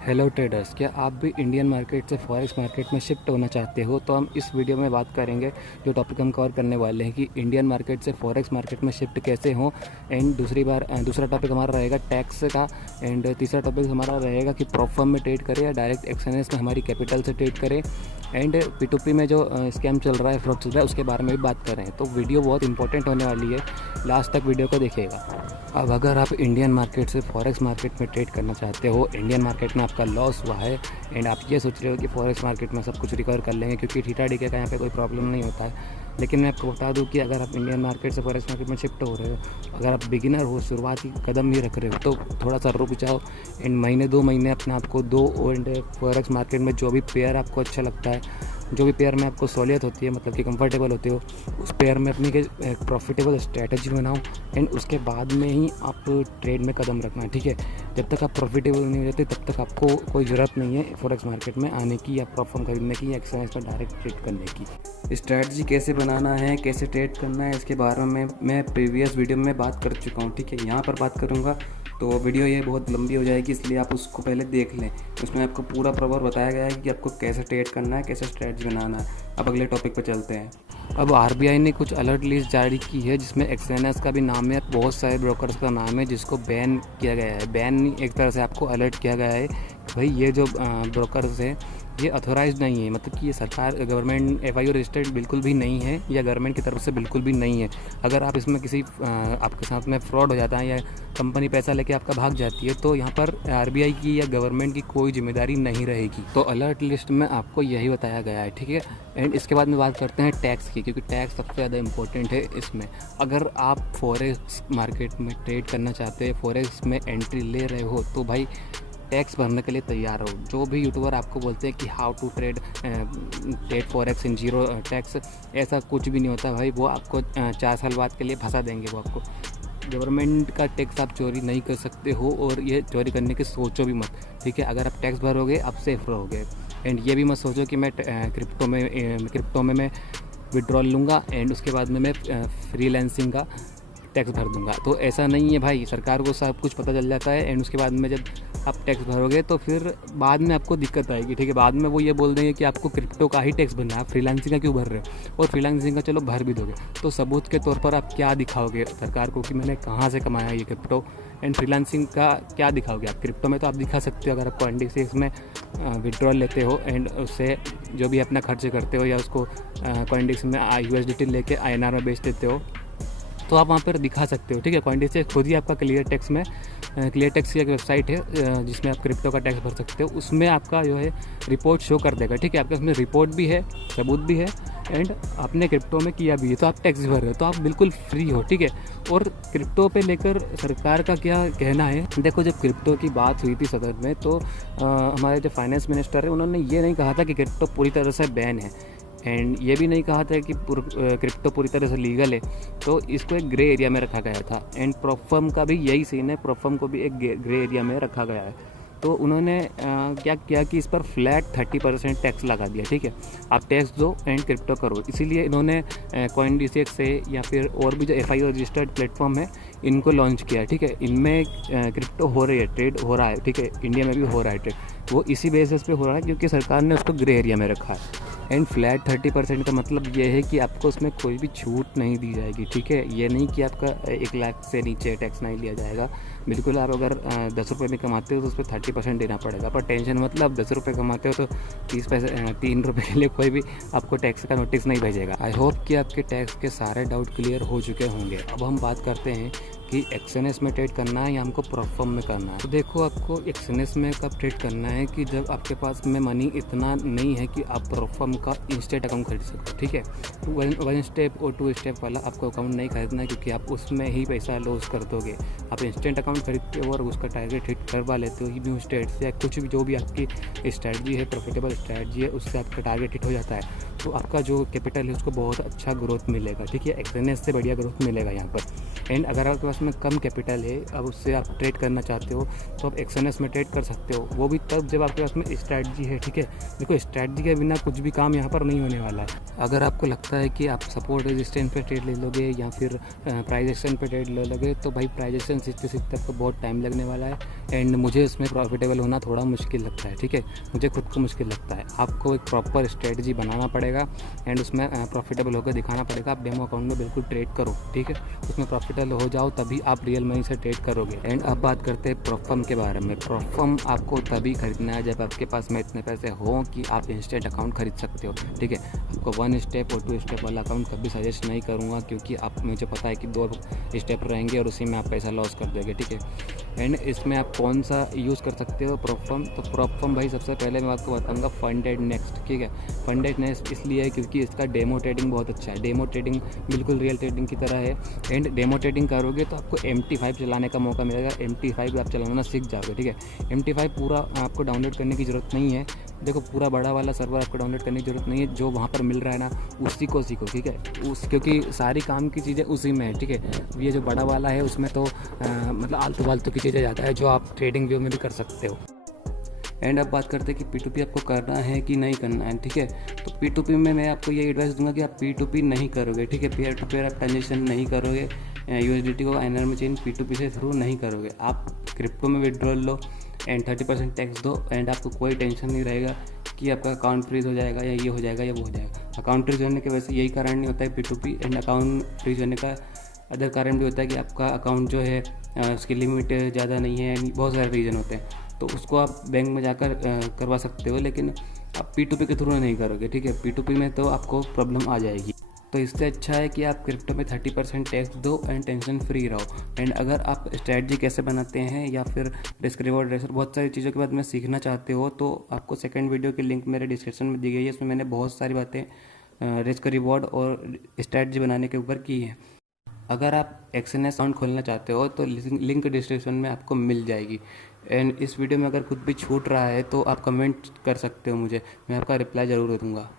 Hello traders, क्या आप भी इंडियन मार्केट से फॉरेक्स मार्केट में शिफ्ट होना चाहते हो? तो हम इस वीडियो में बात करेंगे, जो टॉपिक हम कवर करने वाले हैं कि इंडियन मार्केट से फॉरेक्स मार्केट में शिफ्ट कैसे हो। एंड दूसरा टॉपिक हमारा रहेगा टैक्स का। एंड तीसरा टॉपिक हमारा रहेगा कि प्रॉप फर्म में ट्रेड करें या डायरेक्ट एक्सएनएस में हमारी कैपिटल से ट्रेड करें। एंड P2P में जो स्कैम चल रहा है, फ्रॉड चल रहा है, उसके बारे में भी बात करें। तो वीडियो बहुत इंपॉर्टेंट होने वाली है, लास्ट तक वीडियो को देखिएगा। अब अगर आप इंडियन मार्केट से फॉरेक्स मार्केट में ट्रेड करना चाहते हो, इंडियन मार्केट में आपका लॉस हुआ है एंड आप ये सोच रहे हो कि फॉरेक्स मार्केट में सब कुछ रिकवर कर लेंगे क्योंकि थीटा डीके का यहाँ पे कोई प्रॉब्लम नहीं होता है। लेकिन मैं आपको बता दूं कि अगर आप इंडियन मार्केट से फॉरेक्स मार्केट में शिफ्ट हो रहे हो, अगर आप बिगिनर हो, शुरुआती कदम ही रख रहे हो, तो थोड़ा सा रुक जाओ एंड महीने 2 महीने अपने आप को दो एंड फॉरेक्स मार्केट में जो भी पेयर आपको अच्छा लगता है, जो भी पेयर में आपको सहूलियत होती है, मतलब कि कंफर्टेबल होते हो, उस पेयर में अपनी एक प्रॉफिटेबल स्ट्रैटेजी बनाओ एंड उसके बाद में ही आप ट्रेड में कदम रखना है। ठीक है, जब तक आप प्रॉफिटेबल नहीं हो जाते तब तक आपको कोई ज़रूरत नहीं है फॉरेक्स मार्केट में आने की या प्रॉप फर्म खरीदने की या एक्सचेंज पर डायरेक्ट ट्रेड करने की। स्ट्रैटेजी कैसे बनाना है, कैसे ट्रेड करना है, इसके बारे में मैं प्रीवियस वीडियो में बात कर चुका हूँ। ठीक है, यहाँ पर बात करूँगा तो वीडियो ये बहुत लंबी हो जाएगी, इसलिए आप उसको पहले देख लें। उसमें आपको पूरा प्रॉपर बताया गया है कि आपको कैसे ट्रेड करना है, कैसे स्ट्रैटेजी बनाना है। अब अगले टॉपिक पर चलते हैं। अब RBI ने कुछ अलर्ट लिस्ट जारी की है जिसमें एक्सएनएस का भी नाम है, बहुत सारे ब्रोकर्स का नाम है जिसको बैन किया गया है। बैन एक तरह से आपको अलर्ट किया गया है कि भाई ये जो ब्रोकर्स है ये अथोराइज नहीं है, मतलब कि ये सरकार गवर्नमेंट FIO रजिस्टर्ड बिल्कुल भी नहीं है या गवर्नमेंट की तरफ से बिल्कुल भी नहीं है। अगर आप इसमें किसी आपके साथ में फ्रॉड हो जाता है या कंपनी पैसा लेके आपका भाग जाती है तो यहाँ पर RBI की या गवर्नमेंट की कोई जिम्मेदारी नहीं रहेगी। तो अलर्ट लिस्ट में आपको यही बताया गया है। ठीक है, एंड इसके बाद में बात करते हैं टैक्स की, क्योंकि टैक्स सबसे ज़्यादा इंपॉर्टेंट है इसमें। अगर आप फॉरेक्स मार्केट में ट्रेड करना चाहते हैं, फॉरेक्स में एंट्री ले रहे हो, तो भाई टैक्स भरने के लिए तैयार हो। जो भी यूट्यूबर आपको बोलते हैं कि how to trade forex in zero tax, ऐसा कुछ भी नहीं होता भाई। वो आपको 4 साल बाद के लिए फंसा देंगे। वो आपको गवर्नमेंट का टैक्स आप चोरी नहीं कर सकते हो और ये चोरी करने की सोचो भी मत। ठीक है, अगर आप टैक्स भरोगे आप सेफ रहोगे। एंड ये भी मत सोचो कि मैं क्रिप्टो में मैं विड्रॉल लूँगा एंड उसके बाद में मैं फ्रीलांसिंग का टैक्स भर दूंगा। तो ऐसा नहीं है भाई, सरकार को सब कुछ पता चल जाता है एंड उसके बाद में जब आप टैक्स भरोगे तो फिर बाद में आपको दिक्कत आएगी। ठीक है, बाद में वो ये बोल देंगे कि आपको क्रिप्टो का ही टैक्स भरना है, आप फ्रीलांसिंग का क्यों भर रहे हो, और फ्रीलांसिंग का चलो भर भी दोगे तो सबूत के तौर पर आप क्या दिखाओगे सरकार को कि मैंने कहाँ से कमाया ये क्रिप्टो, एंड फ्रीलांसिंग का क्या दिखाओगे आप? क्रिप्टो में तो आप दिखा सकते हो अगर आप CoinDesk में विड्रॉल लेते हो एंड उससे जो भी अपना खर्च करते हो या उसको CoinDesk में USDT लेके INR में बेच देते हो तो आप वहाँ पर दिखा सकते हो। ठीक है, CoinDesk खुद ही आपका क्लियर टैक्स की एक वेबसाइट है जिसमें आप क्रिप्टो का टैक्स भर सकते हो। उसमें आपका जो है रिपोर्ट शो कर देगा। ठीक है, आपके उसमें रिपोर्ट भी है, सबूत भी है एंड आपने क्रिप्टो में किया भी है, तो आप टैक्स भर रहे हो, तो आप बिल्कुल फ्री हो। ठीक है, और क्रिप्टो पे लेकर सरकार का क्या कहना है? देखो, जब क्रिप्टो की बात हुई थी सदन में तो हमारे जो फाइनेंस मिनिस्टर है उन्होंने ये नहीं कहा था कि क्रिप्टो पूरी तरह से बैन है एंड ये भी नहीं कहा था कि क्रिप्टो पूरी तरह से लीगल है। तो इसको एक ग्रे एरिया में रखा गया था एंड प्रॉप फर्म का भी यही सीन है, प्रॉप फर्म को भी एक ग्रे एरिया में रखा गया है। तो उन्होंने क्या किया कि इस पर फ्लैट 30% टैक्स लगा दिया। ठीक है, आप टैक्स दो एंड क्रिप्टो करो। इसीलिए इन्होंने CoinDesk से या फिर और भी जो FIO रजिस्टर्ड प्लेटफॉर्म है इनको लॉन्च किया है। ठीक है, इनमें क्रिप्टो हो रही है, ट्रेड हो रहा है। ठीक है, इंडिया में भी हो रहा है ट्रेड, वो इसी बेसिस पे हो रहा है क्योंकि सरकार ने उसको ग्रे एरिया में रखा है। एंड फ्लैट 30% का मतलब ये है कि आपको उसमें कोई भी छूट नहीं दी जाएगी। ठीक है, ये नहीं कि आपका 1 लाख से नीचे टैक्स नहीं लिया जाएगा। बिल्कुल, आप अगर 10 रुपये में कमाते हो तो उस पर 30% देना पड़ेगा, पर टेंशन मतलब 10 रुपये कमाते हो तो 3 रुपये के लिए कोई भी आपको टैक्स का नोटिस नहीं भेजेगा। आई होप कि आपके टैक्स के सारे डाउट क्लियर हो चुके होंगे। अब हम बात करते हैं कि एक्सएनएस में ट्रेड करना है या हमको प्रॉप फर्म में करना है। तो देखो, आपको एक्सएनएस में कब ट्रेड करना है कि जब आपके पास में मनी इतना नहीं है कि आप प्रॉप फर्म का इंस्टेंट अकाउंट खरीद सकते हो। ठीक है, 1 स्टेप और 2 स्टेप वाला आपको अकाउंट नहीं खरीदना है क्योंकि आप उसमें ही पैसा लॉस कर दोगे। आप इंस्टेंट अकाउंट खरीदते हो और उसका टारगेट हिट करवा लेते हो न्यू स्टेट से या कुछ भी जो भी आपकी स्ट्रैटेजी है, प्रॉफिटेबल स्ट्रैटेजी है, उससे आपका टारगेट हिट हो जाता है तो आपका जो कैपिटल है उसको बहुत अच्छा ग्रोथ मिलेगा। ठीक है, एक्सएनएस से बढ़िया ग्रोथ मिलेगा यहाँ पर। एंड अगर आपके पास में कम कैपिटल है, अब उससे आप ट्रेड करना चाहते हो तो आप XNS में ट्रेड कर सकते हो, वो भी तब जब आपके पास में स्ट्रैटेजी है। ठीक है, देखो स्ट्रैटेजी के बिना कुछ भी काम यहाँ पर नहीं होने वाला है। अगर आपको लगता है कि आप सपोर्ट रेजिस्टेंस पे ट्रेड ले लोगे या फिर प्राइस एक्शन पे ट्रेड ले लोगे, तो भाई प्राइस एक्शन सीखते सीखते आपको बहुत टाइम लगने वाला है एंड मुझे इसमें प्रॉफिटेबल होना थोड़ा मुश्किल लगता है। ठीक है, मुझे खुद को मुश्किल लगता है। आपको एक प्रॉपर स्ट्रेटजी बनाना पड़ेगा एंड उसमें प्रॉफिटेबल होकर दिखाना पड़ेगा। आप डेमो अकाउंट में बिल्कुल ट्रेड करो, ठीक है, उसमें प्रॉफिटेबल हो जाओ तभी आप रियल मनी से ट्रेड करोगे। एंड अब बात करते हैं प्रोफर्म के बारे में। प्रोफर्म आपको तभी खरीदना है जब आपके पास में इतने पैसे हों कि आप इंस्टेंट अकाउंट खरीद सकते हो। ठीक है, आपको 1 स्टेप और 2 स्टेप वाला अकाउंट कभी सजेस्ट नहीं करूँगा, क्योंकि आप मुझे पता है कि 2 स्टेप रहेंगे और उसी में आप पैसा लॉस कर दोगे। ठीक है, एंड इसमें आप कौन सा यूज़ कर सकते हो प्रोफर्म, तो प्रोफर्म भाई सबसे पहले मैं आपको बताऊंगा फंडेड नेक्स्ट। ठीक है, फंडेड नेक्स्ट इसलिए है क्योंकि इसका डेमो ट्रेडिंग बहुत अच्छा है। डेमो ट्रेडिंग बिल्कुल रियल ट्रेडिंग की तरह है एंड डेमो ट्रेडिंग करोगे तो आपको MT5 चलाने का मौका मिलेगा। MT5 आप चलाना सीख जाओगे। ठीक है, MT5 पूरा आपको डाउनलोड करने की ज़रूरत नहीं है। देखो पूरा बड़ा वाला सर्वर आपको डाउनलोड करने की ज़रूरत नहीं है, जो वहाँ पर मिल रहा है ना उसी को सीखो। ठीक है, क्योंकि सारी काम की चीज़ें उसी में है। ठीक है, ये जो बड़ा वाला है उसमें तो मतलब आलतू फालतू की चीज़ें ज़्यादा है जो आप ट्रेडिंग व्यू में भी कर सकते हो। एंड अब बात करते हैं कि P2P आपको करना है कि नहीं करना है। ठीक है, तो P2P में मैं आपको ये एडवाइस दूंगा कि आप P2P नहीं करोगे। ठीक है, पेयर टू पेयर आप ट्रांजेक्शन नहीं करोगे, USDT को INR में चेंज P2P से थ्रू नहीं करोगे। आप क्रिप्टो में विड्रॉल लो एंड 30% टैक्स दो एंड आपको कोई टेंशन नहीं रहेगा कि आपका अकाउंट फ्रीज हो जाएगा या ये हो जाएगा या वो हो जाएगा। अकाउंट फ्रीज होने के वैसे यही कारण नहीं होता है P2P, एंड अकाउंट फ्रीज होने का अदर कारण भी होता है कि आपका अकाउंट जो है उसकी लिमिट ज़्यादा नहीं है, बहुत सारे रीज़न होते हैं, तो उसको आप बैंक में जाकर करवा सकते हो, लेकिन आप P2P के थ्रू नहीं करोगे। ठीक है, P2P में तो आपको प्रॉब्लम आ जाएगी। तो इससे अच्छा है कि आप क्रिप्टो में 30% टैक्स दो एंड टेंशन फ्री रहो। एंड अगर आप स्ट्रैटेजी कैसे बनाते हैं या फिर रिस्क रिवॉर्ड रेशो बहुत सारी चीज़ों के बाद में सीखना चाहते हो, तो आपको सेकंड वीडियो की लिंक मेरे डिस्क्रिप्शन में दी गई है। इसमें मैंने बहुत सारी बातें रिस्क रिवॉर्ड और स्ट्रैटेजी बनाने के ऊपर की है। अगर आप XNS अकाउंट खोलना चाहते हो तो लिंक डिस्क्रिप्शन में आपको मिल जाएगी। एंड इस वीडियो में अगर कुछ भी छूट रहा है तो आप कमेंट कर सकते हो मुझे, मैं आपका रिप्लाई ज़रूर दूंगा।